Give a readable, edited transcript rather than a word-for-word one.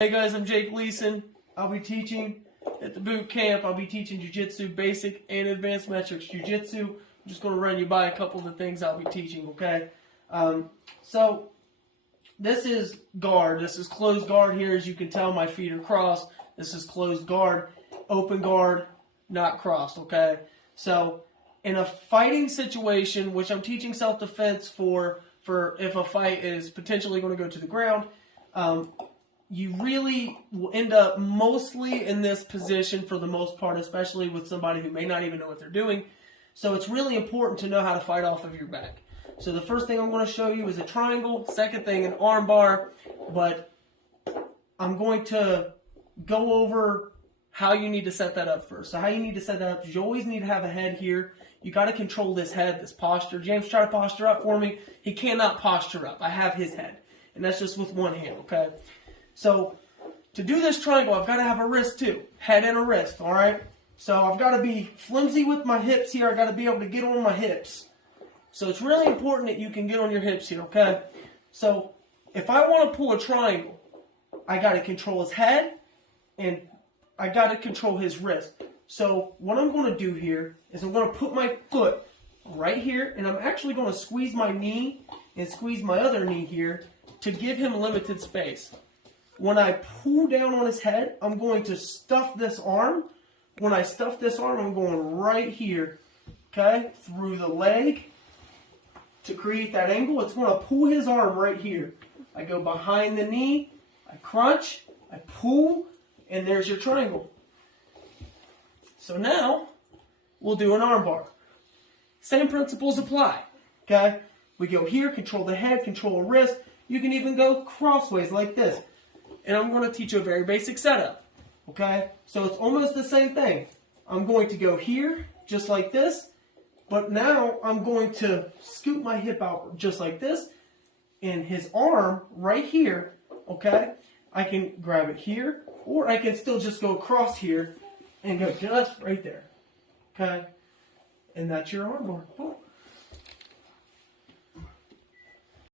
Hey guys, I'm Jake Leeson. I'll be teaching at the boot camp. I'll be teaching Jiu-Jitsu basic and advanced metrics. Jiu-Jitsu, I'm just going to run you by a couple of the things I'll be teaching, okay? So this is guard. This is closed guard here. As you can tell, my feet are crossed. This is closed guard, open guard, not crossed, okay? So in a fighting situation, which I'm teaching self-defense for if a fight is potentially going to go to the ground, you really will end up mostly in this position for the most part, especially with somebody who may not even know what they're doing. So it's really important to know how to fight off of your back. So the first thing I'm going to show you is a triangle. Second thing, an arm bar. But I'm going to go over how you need to set that up first. So how you need to set that up is you always need to have a head here. You got to control this head, this posture. James, try to posture up for me. He cannot posture up. I have his head. And that's just with one hand, okay? So to do this triangle, I've got to have a wrist too. Head and a wrist, all right? So I've got to be flimsy with my hips here. I've got to be able to get on my hips. So it's really important that you can get on your hips here, okay? So if I want to pull a triangle, I got to control his head and I got to control his wrist. So what I'm going to do here is I'm going to put my foot right here and I'm actually going to squeeze my knee and squeeze my other knee here to give him limited space. When I pull down on his head, I'm going to stuff this arm. When I stuff this arm, I'm going right here, okay, through the leg to create that angle. It's going to pull his arm right here. I go behind the knee, I crunch, I pull, and there's your triangle. So now, we'll do an arm bar. Same principles apply, okay? We go here, control the head, control the wrist. You can even go crossways like this. And I'm going to teach you a very basic setup, okay? So it's almost the same thing. I'm going to go here, just like this, but now I'm going to scoop my hip out just like this, and his arm right here, okay? I can grab it here, or I can still just go across here and go just right there, okay? And that's your arm bar.